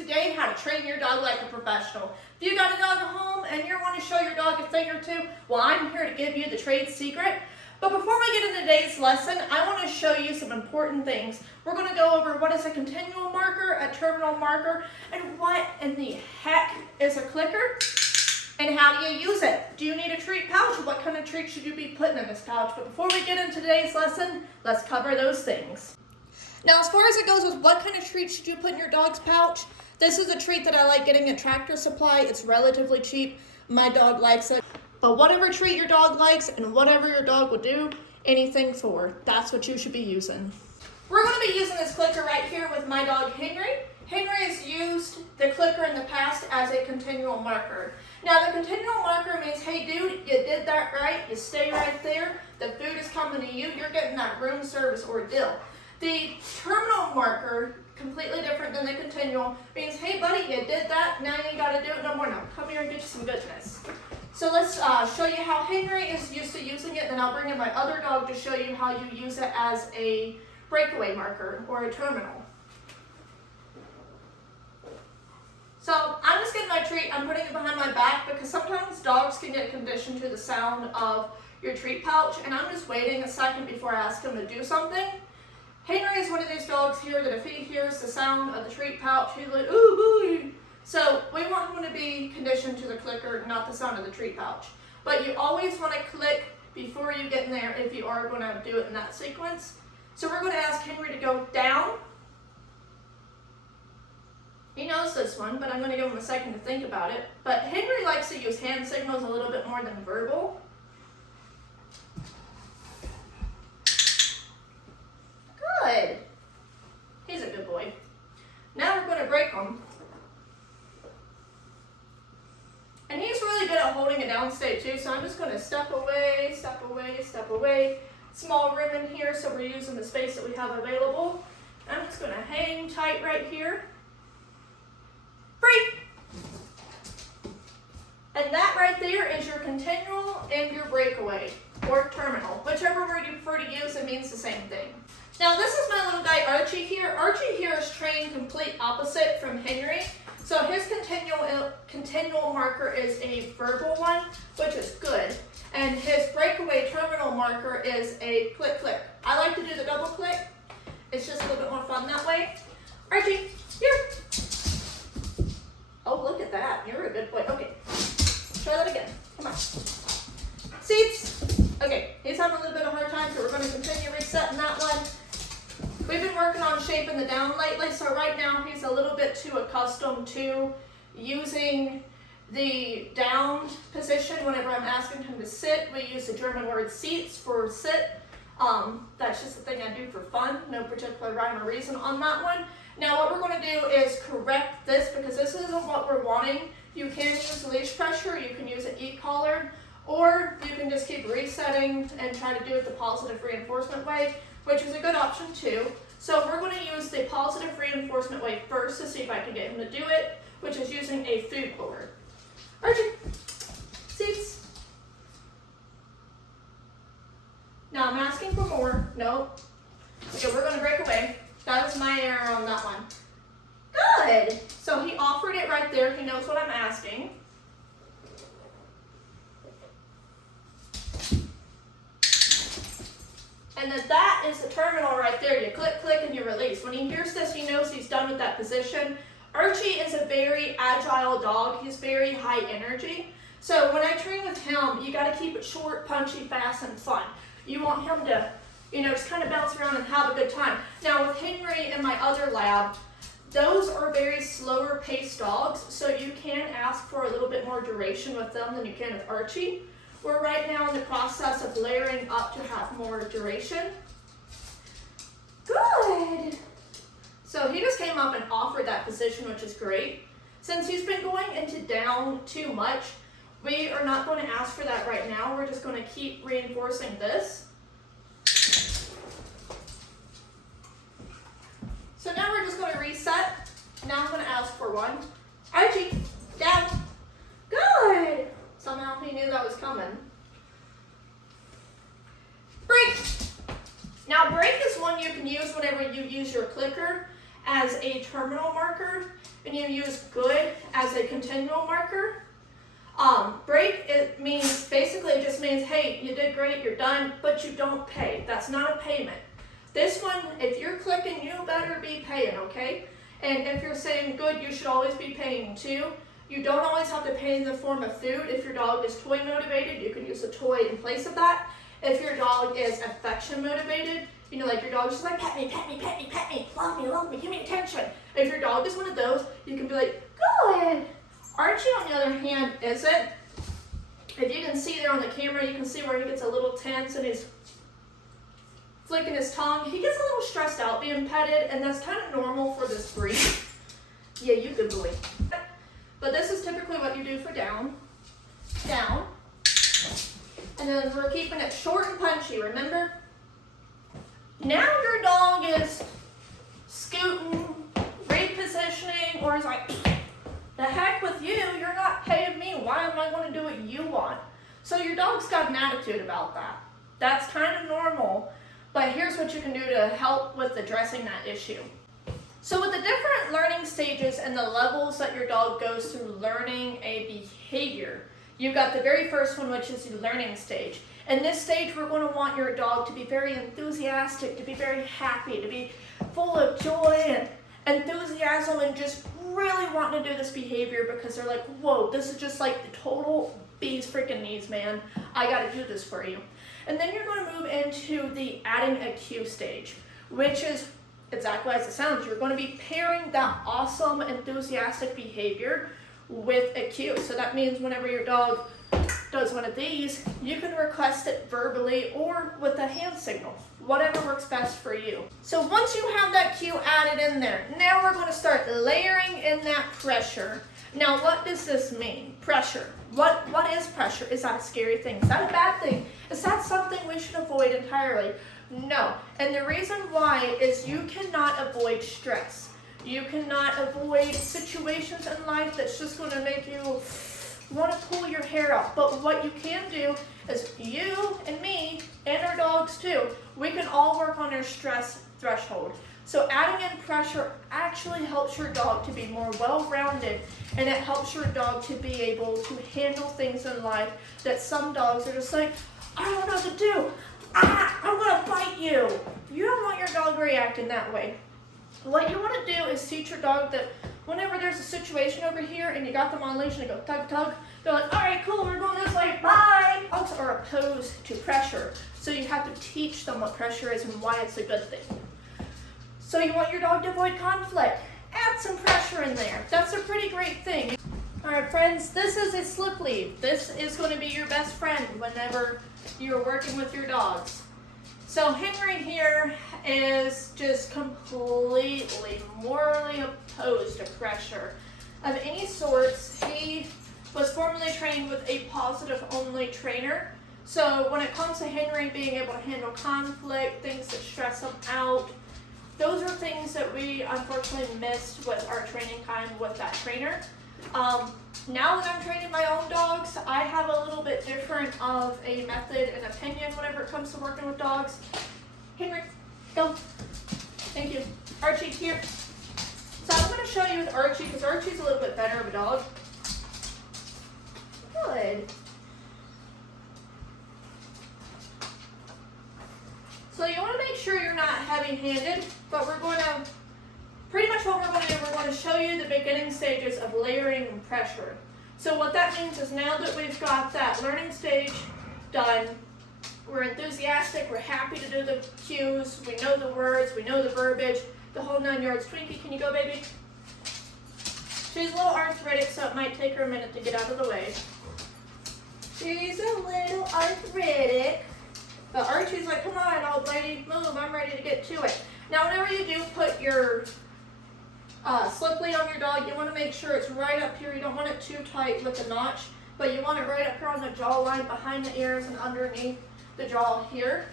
today how to train your dog like a professional. If you got a dog at home and you want to show your dog a thing or two, well, I'm here to give you the trade secret. But before we get into today's lesson, I want to show you some important things. We're going to go over what is a continual marker, a terminal marker, and what in the heck is a clicker, and how do you use it? Do you need a treat pouch? What kind of treat should you be putting in this pouch? But before we get into today's lesson, let's cover those things. Now, as far as it goes with what kind of treat should you put in your dog's pouch, this is a treat that I like getting at Tractor Supply. It's relatively cheap. My dog likes it. But whatever treat your dog likes and whatever your dog will do anything for, that's what you should be using. We're going to be using this clicker right here with my dog Henry. Henry has used the clicker in the past as a continual marker. Now the continual marker means, hey dude, you did that right, you stay right there, the food is coming to you, you're getting that room service ordeal. The terminal marker, completely different than the continual, means, hey buddy, you did that, now you gotta do it no more. Now come here and get you some goodness. So let's show you how Henry is used to using it, then I'll bring in my other dog to show you how you use it as a breakaway marker or a terminal. So I'm just getting my treat, I'm putting it behind my back because sometimes dogs can get conditioned to the sound of your treat pouch, and I'm just waiting a second before I ask him to do something. Henry is one of these dogs here that if he hears the sound of the treat pouch, he's like, ooh, boy. So we want him to be conditioned to the clicker, not the sound of the treat pouch. But you always want to click before you get in there if you are going to do it in that sequence. So we're going to ask Henry to go down. He knows this one, but I'm going to give him a second to think about it. But Henry likes to use hand signals a little bit more than verbal. Good. He's a good boy. Now we're going to break him. And he's really good at holding a down state too, so I'm just going to step away, step away, step away. Small room in here, so we're using the space that we have available. I'm just going to hang tight right here. Break! And that right there is your continual and your breakaway, or terminal. Whichever word you prefer to use, it means the same thing. Now this is my little guy Archie here. Archie here is trained complete opposite from Henry. So his continual marker is a verbal one, which is good. And his breakaway terminal marker is a click click. I like to do the double click. It's just a little bit more fun that way. Archie, here. Oh, look at that. You're a good boy. Okay, try that again. Come on. Seats. Okay, he's having a little bit of a hard time, so we're going to continue resetting that one. We've been working on shaping the down lately, so right now he's a little bit too accustomed to using the down position whenever I'm asking him to sit. We use the German word seats for sit. That's just a thing I do for fun, no particular rhyme or reason on that one. Now what we're going to do is correct this because this isn't what we're wanting. You can use leash pressure, you can use an e-collar, or you can just keep resetting and try to do it the positive reinforcement way, which is a good option too. So we're going to use the positive reinforcement way first to see if I can get him to do it, which is using a food puller. Archie, seats. Now I'm asking for more. Nope. Okay, we're going to break away. That was my error on that one. Good. So he offered it right there. He knows what I'm asking. And then that is the terminal right there. You click, click, and you release. When he hears this, he knows he's done with that position. Archie is a very agile dog. He's very high energy. So when I train with him, you got to keep it short, punchy, fast, and fun. You want him to, just kind of bounce around and have a good time. Now with Henry and my other lab, those are very slower paced dogs, so you can ask for a little bit more duration with them than you can with Archie. We're right now in the process of layering up to have more duration. Good. So he just came up and offered that position, which is great. Since he's been going into down too much, we are not going to ask for that right now. We're just going to keep reinforcing this. So now we're just going to reset. Now I'm going to ask for one. Archie, down. Good. Somehow he knew that was coming. Break. Now break is one you can use whenever you use your clicker as a terminal marker and you use good as a continual marker. Break, it means, basically it just means, hey, you did great, you're done, but you don't pay. That's not a payment. This one, if you're clicking, you better be paying, okay? And if you're saying good, you should always be paying too. You don't always have to pay in the form of food. If your dog is toy motivated, you can use a toy in place of that. If your dog is affection motivated, you know, like your dog's just like, pet me, pet me, pet me, pet me, love me, give me attention. If your dog is one of those, you can be like, good. Archie, on the other hand, isn't. If you can see there on the camera, you can see where he gets a little tense and he's flicking his tongue. He gets a little stressed out being petted, and that's kind of normal for this breed. Yeah, you good boy. But this is typically what you do for down. Down. And then we're keeping it short and punchy, remember? Now your dog is scooting, repositioning, or is like, the heck with you, you're not paying me, why am I going to do what you want? So your dog's got an attitude about that. That's kind of normal, but here's what you can do to help with addressing that issue. So with the different learning stages and the levels that your dog goes through learning a behavior, you've got the very first one, which is the learning stage. In this stage, we're going to want your dog to be very enthusiastic, to be very happy, to be full of joy and enthusiasm and just really wanting to do this behavior because they're like, whoa, this is just like the total bee's freaking knees, man. I got to do this for you. And then you're going to move into the adding a cue stage, which is exactly as it sounds. You're going to be pairing that awesome, enthusiastic behavior with a cue. So that means whenever your dog does one of these, you can request it verbally or with a hand signal, whatever works best for you. So once you have that cue added in there, now we're going to start layering in that pressure. Now, what does this mean? Pressure. What is pressure? Is that a scary thing? Is that a bad thing? Is that something we should avoid entirely? No. And the reason why is you cannot avoid stress. You cannot avoid situations in life that's just going to make you want to pull your hair out. But what you can do is you and me and our dogs too, we can all work on our stress threshold. So adding in pressure actually helps your dog to be more well-rounded, and it helps your dog to be able to handle things in life that some dogs are just like, I don't know what to do. I'm going to bite you. You don't want your dog reacting that way. What you want to do is teach your dog that whenever there's a situation over here and you got them on leash and they go tug, tug, they're like, all right, cool, we're going this way, bye. Dogs are opposed to pressure, so you have to teach them what pressure is and why it's a good thing. So you want your dog to avoid conflict. Add some pressure in there. That's a pretty great thing. All right, friends, this is a slip lead. This is going to be your best friend whenever you're working with your dogs. So Henry here is just completely morally opposed to pressure of any sorts. He was formerly trained with a positive only trainer. So when it comes to Henry being able to handle conflict, things that stress him out, those are things that we unfortunately missed with our training time with that trainer. Now that I'm training my own dogs, I have a little bit different of a method and opinion whenever it comes to working with dogs. Henry, go. Thank you. Archie, here. So I'm going to show you with Archie because Archie's a little bit better of a dog. Good. So you want to make sure you're not heavy-handed, but we're going to, pretty much what we're going to do, we're going to show you the beginning stages of layering and pressure. So what that means is now that we've got that learning stage done, we're enthusiastic, we're happy to do the cues, we know the words, we know the verbiage, the whole 9 yards. Twinkie, can you go, baby? She's a little arthritic, so it might take her a minute to get out of the way. She's a little arthritic. But Archie's like, come on, old lady, move, I'm ready to get to it. Now, whenever you do put your slip lead on your dog, you want to make sure it's right up here. You don't want it too tight with the notch, but you want it right up here on the jawline, behind the ears, and underneath the jaw here.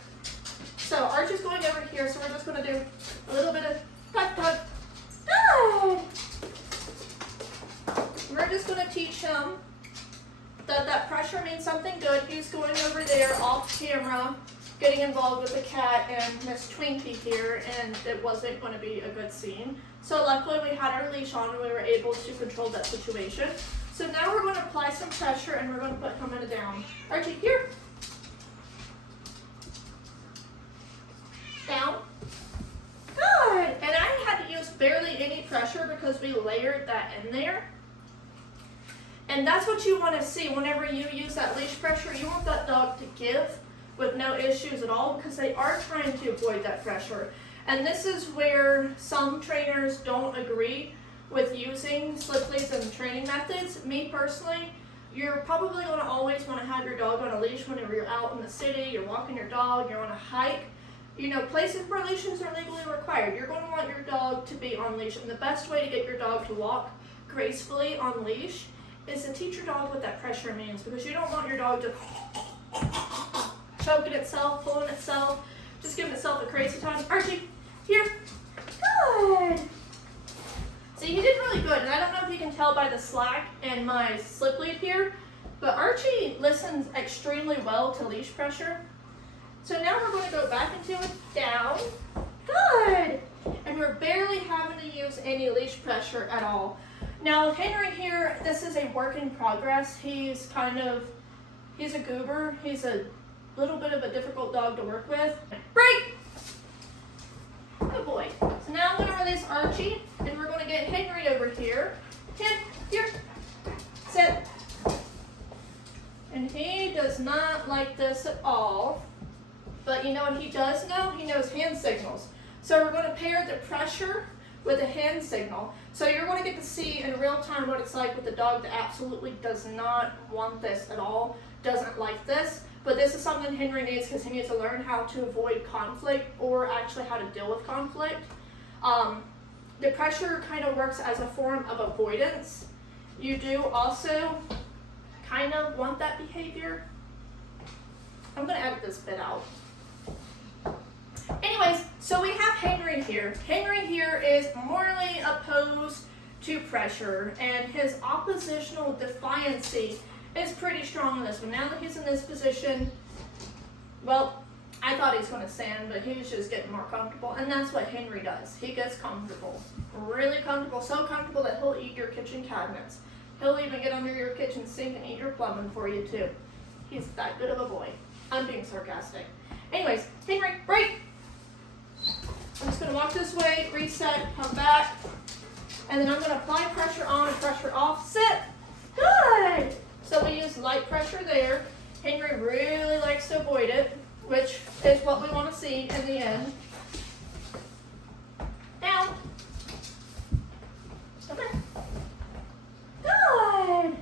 So Archie's going over here, so we're just going to do a little bit of tug, tug. Good! We're just going to teach him that pressure means something good. He's going over there off camera getting involved with the cat and Miss Twinkie here, and it wasn't going to be a good scene. So luckily we had our leash on and we were able to control that situation. So now we're going to apply some pressure and we're going to put him in a down. Archie, here. Down. Good. And I had to use barely any pressure because we layered that in there. And that's what you want to see whenever you use that leash pressure. You want that dog to give with no issues at all because they are trying to avoid that pressure. And this is where some trainers don't agree with using slip leads and training methods. Me personally, you're probably going to always want to have your dog on a leash whenever you're out in the city, you're walking your dog, you're on a hike. You know, places where leashes are legally required, you're going to want your dog to be on leash. And the best way to get your dog to walk gracefully on leash is to teach your dog what that pressure means, because you don't want your dog to choking itself, pulling itself, just giving itself a crazy time. Archie, here. Good. See, you did really good, and I don't know if you can tell by the slack and my slip lead here, but Archie listens extremely well to leash pressure. So now we're going to go back into it, down. Good. And we're barely having to use any leash pressure at all. Now Henry here, this is a work in progress. He's a goober. He's a little bit of a difficult dog to work with. Break! Good boy. So now I'm going to release Archie, and we're going to get Henry over here. Hen, here, sit. And he does not like this at all. But you know what he does know? He knows hand signals. So we're going to pair the pressure with a hand signal. So you're going to get to see in real time what it's like with a dog that absolutely does not want this at all, doesn't like this. But this is something Henry needs because he needs to learn how to avoid conflict or actually how to deal with conflict. The pressure kind of works as a form of avoidance. You do also kind of want that behavior. I'm going to edit this bit out. Anyways, so we have Henry here. Henry here is morally opposed to pressure, and his oppositional defiancy is pretty strong in this one. Now that he's in this position, well, I thought he was going to stand, but he was just getting more comfortable, and that's what Henry does. He gets comfortable, really comfortable, so comfortable that he'll eat your kitchen cabinets. He'll even get under your kitchen sink and eat your plumbing for you too. He's that good of a boy. I'm being sarcastic. Anyways, Henry, break! I'm just going to walk this way, reset, come back, and then I'm going to apply pressure on and pressure off. Sit! Good! So we use light pressure there. Henry really likes to avoid it, which is what we want to see in the end. Down. Come here. Good!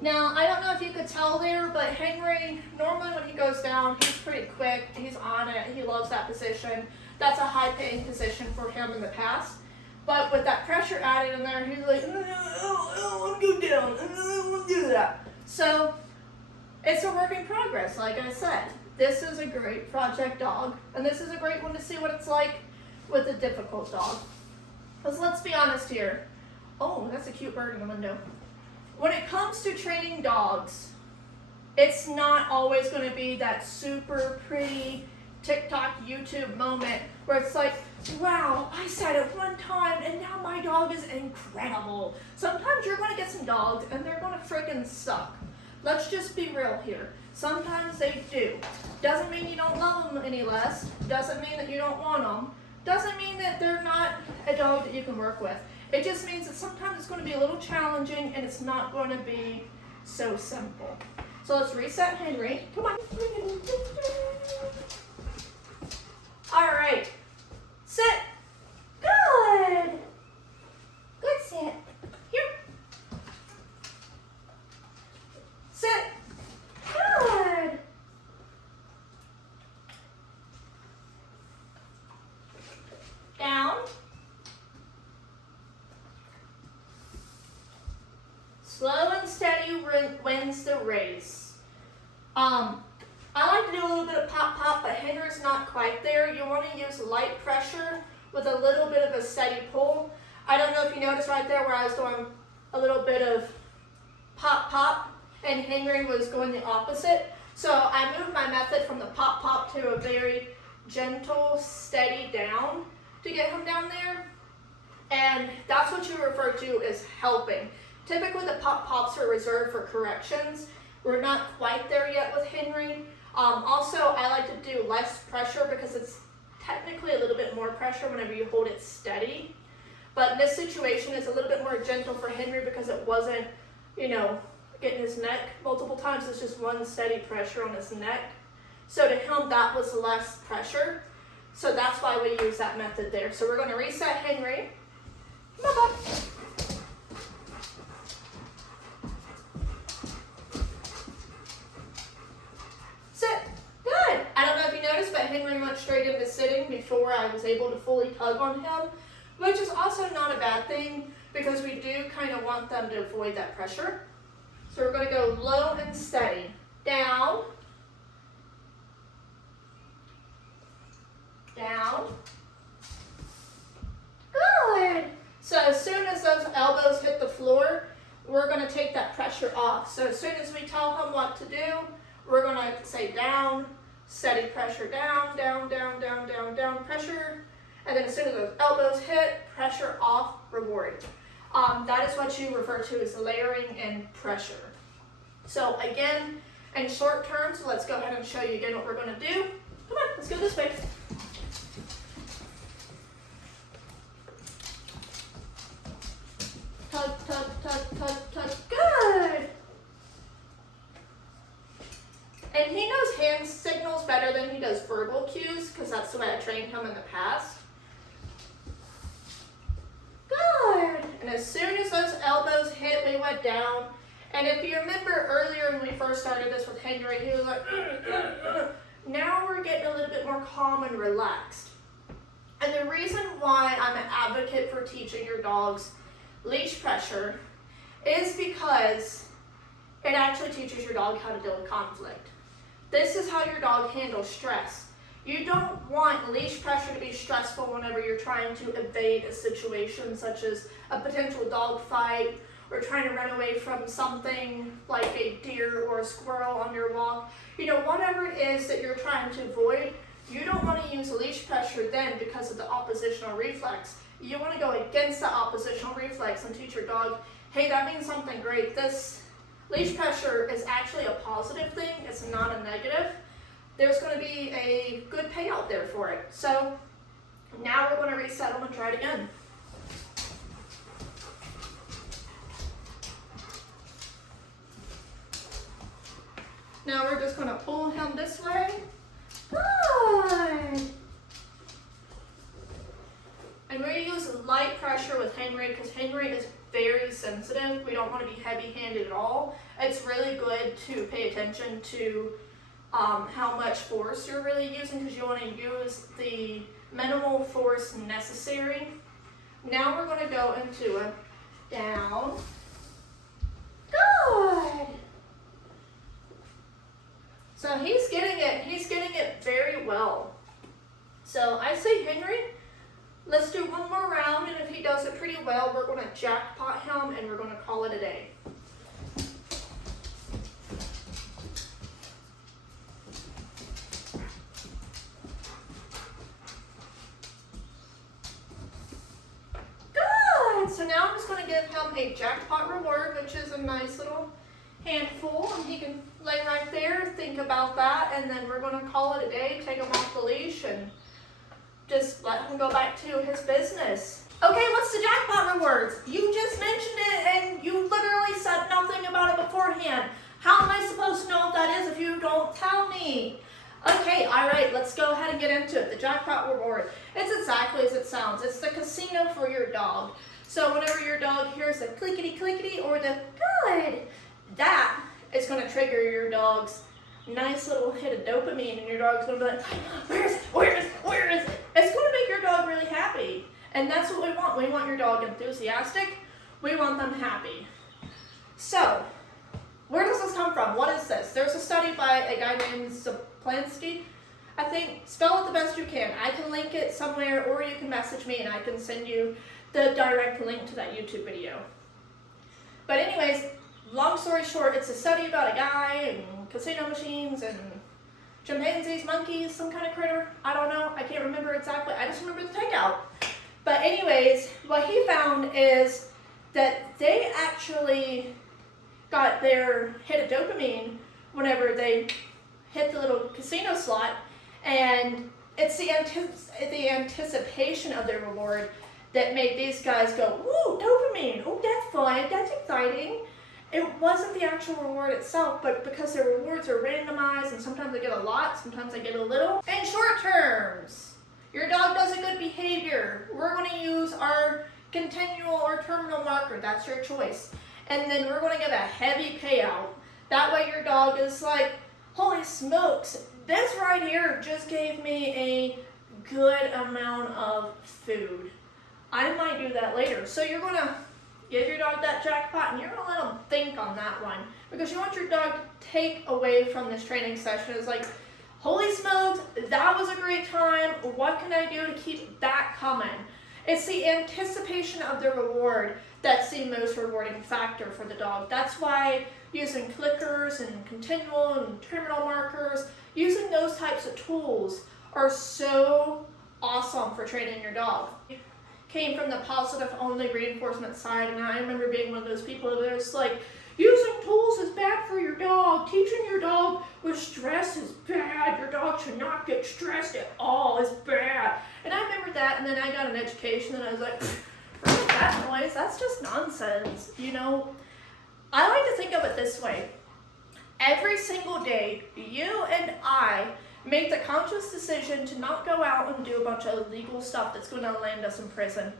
Now, I don't know if you could tell there, but Henry, normally when he goes down, he's pretty quick. He's on it. He loves that position. That's a high-paying position for him in the past. But with that pressure added in there, he's like, I don't want to go down. I don't want to do that. So it's a work in progress, like I said. This is a great project dog, and this is a great one to see what it's like with a difficult dog. Because let's be honest here. Oh, that's a cute bird in the window. When it comes to training dogs, it's not always going to be that super pretty TikTok, YouTube moment where it's like, wow, I said it one time and now my dog is incredible. Sometimes you're going to get some dogs and they're going to freaking suck. Let's just be real here. Sometimes they do. Doesn't mean you don't love them any less. Doesn't mean that you don't want them. Doesn't mean that they're not a dog that you can work with. It just means that sometimes it's going to be a little challenging and it's not going to be so simple. So let's reset Henry. Come on. All right. Sit. Good. Good sit. Here. Sit. Good. Down. Slow and steady wins the race. I like to do a little bit of pop, but Henry's not quite there. You want to use light pressure with a little bit of a steady pull. I don't know if you noticed right there where I was doing a little bit of pop, and Henry was going the opposite. So I moved my method from the pop pop to a very gentle, steady down to get him down there. And that's what you refer to as helping. Typically the pop pops are reserved for corrections. We're not quite there yet with Henry. Also, I like to do less pressure because it's technically a little bit more pressure whenever you hold it steady. But this situation is a little bit more gentle for Henry because it wasn't, you know, getting his neck multiple times. It's just one steady pressure on his neck. So to him, that was less pressure. So that's why we use that method there. So we're going to reset Henry. Come on, bud. Sit. Good. I don't know if you noticed, but Henry went straight into sitting before I was able to fully tug on him, which is also not a bad thing because we do kind of want them to avoid that pressure. So we're going to go low and steady. Down. Down. Good. So as soon as those elbows hit the floor, we're going to take that pressure off. So as soon as we tell him what to do, we're going to say down, steady pressure, down, down, down, down, down, down, pressure. And then as soon as those elbows hit, pressure off, reward. That is what you refer to as layering and pressure. So again, in short terms, let's go ahead and show you again what we're going to do. Come on, let's go this way. Tug, tug, tug, tug, tug. Good. And he knows hand signals better than he does verbal cues because that's the way I trained him in the past. Good. And as soon as those elbows hit, we went down. And if you remember earlier when we first started this with Henry, he was like, Now we're getting a little bit more calm and relaxed. And the reason why I'm an advocate for teaching your dogs leash pressure is because it actually teaches your dog how to deal with conflict. This is how your dog handles stress. You don't want leash pressure to be stressful whenever you're trying to evade a situation such as a potential dog fight or trying to run away from something like a deer or a squirrel on your walk. You know, whatever it is that you're trying to avoid, you don't want to use leash pressure then because of the oppositional reflex. You want to go against the oppositional reflex and teach your dog, hey, that means something great. This leash pressure is actually a positive thing. It's not a negative. There's going to be a good payout there for it. So now we're going to reset them and try it again. Now we're just going to pull him this way. Good. And we use light pressure with Henry because Henry is very sensitive. We don't want to be heavy-handed at all. It's really good to pay attention to how much force you're really using because you want to use the minimal force necessary. Now we're going to go into a down. Good. So he's getting it very well. So I say, Henry, let's do one more round, and if he does it pretty well, we're going to jackpot him and we're going to call it a day. Good. So now I'm just going to give him a jackpot reward, which is a nice little handful, and he can lay right there, think about that, and then we're going to call it a day, take him off the leash, and just let him go back to his business. Okay, what's the jackpot rewards? You just mentioned it, and you literally said nothing about it beforehand. How am I supposed to know what that is if you don't tell me? Okay, all right, let's go ahead and get into it. The jackpot reward. It's exactly as it sounds. It's the casino for your dog. So whenever your dog hears the clickety-clickety or the good, that is going to trigger your dog's nice little hit of dopamine, and your dog's going to be like, where is it? Where is it? Where is it? It's going to make your dog really happy. And that's what we want. We want your dog enthusiastic. We want them happy. So, where does this come from? What is this? There's a study by a guy named Zaplansky. I think, spell it the best you can. I can link it somewhere, or you can message me and I can send you the direct link to that YouTube video. But anyways, long story short, it's a study about a guy and casino machines and chimpanzees, monkeys, some kind of critter. I don't know. I can't remember exactly. I just remember the takeout. But anyways, what he found is that they actually got their hit of dopamine whenever they hit the little casino slot, and it's the anticipation of their reward that made these guys go, woo, dopamine, oh, that's fun, that's exciting. It wasn't the actual reward itself, but because their rewards are randomized, and sometimes they get a lot, sometimes they get a little. And short terms, your dog does a good behavior. We're going to use our continual or terminal marker, that's your choice. And then we're going to give a heavy payout. That way your dog is like, holy smokes, this right here just gave me a good amount of food. I might do that later. So you're going to give your dog that jackpot, and you're going to let them think on that one, because you want your dog to take away from this training session is like, holy smokes, that was a great time. What can I do to keep that coming? It's the anticipation of the reward that's the most rewarding factor for the dog. That's why using clickers and continual and terminal markers, using those types of tools are so awesome for training your dog. Came from the positive only reinforcement side, and I remember being one of those people that was like, using tools is bad for your dog. Teaching your dog with stress is bad. Your dog should not get stressed at all. It's bad. And I remember that, and then I got an education, and I was like, forget that noise. That's just nonsense. You know, I like to think of it this way. Every single day, you and I make the conscious decision to not go out and do a bunch of illegal stuff that's going to land us in prison.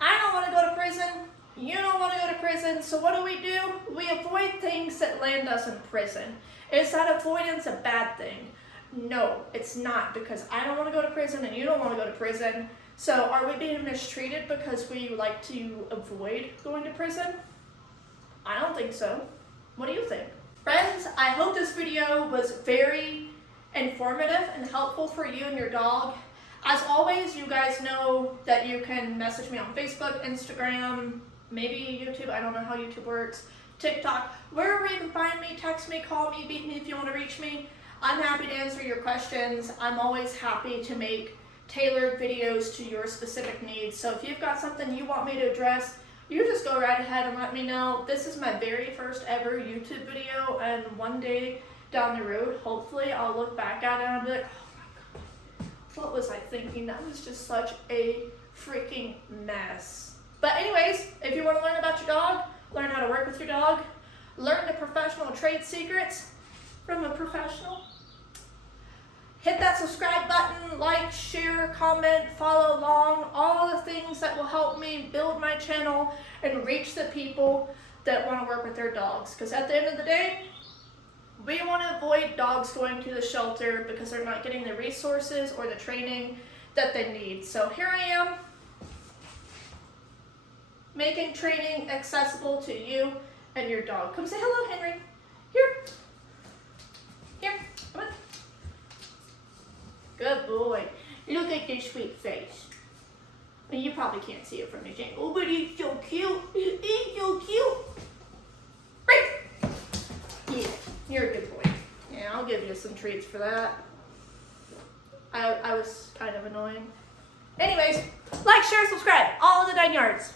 I don't want to go to prison. You don't want to go to prison. So what do? We avoid things that land us in prison. Is that avoidance a bad thing? No, it's not, because I don't want to go to prison and you don't want to go to prison. So are we being mistreated because we like to avoid going to prison? I don't think so. What do you think? Friends, I hope this video was very informative and helpful for you and your dog. As always, you guys know that you can message me on Facebook, Instagram, maybe YouTube, I don't know how YouTube works, TikTok, wherever you can find me. Text me, call me, beat me if you want to reach me. I'm happy to answer your questions. I'm always happy to make tailored videos to your specific needs. So if you've got something you want me to address, you just go right ahead and let me know. This is my very first ever YouTube video, and one day down the road, hopefully I'll look back at it and I'll be like, oh my God, what was I thinking? That was just such a freaking mess. But anyways, if you want to learn about your dog, learn how to work with your dog, learn the professional trade secrets from a professional, hit that subscribe button, like, share, comment, follow along, all the things that will help me build my channel and reach the people that want to work with their dogs. Because at the end of the day, we want to avoid dogs going to the shelter because they're not getting the resources or the training that they need. So here I am, making training accessible to you and your dog. Come say hello, Henry. Here. Here, come on. Good boy. Look at this sweet face. And you probably can't see it from this angle, but he's so cute. He's so cute. Right. Yeah, you're a good boy. Yeah, I'll give you some treats for that. I was kind of annoying. Anyways, like, share, subscribe, all of the 9 yards.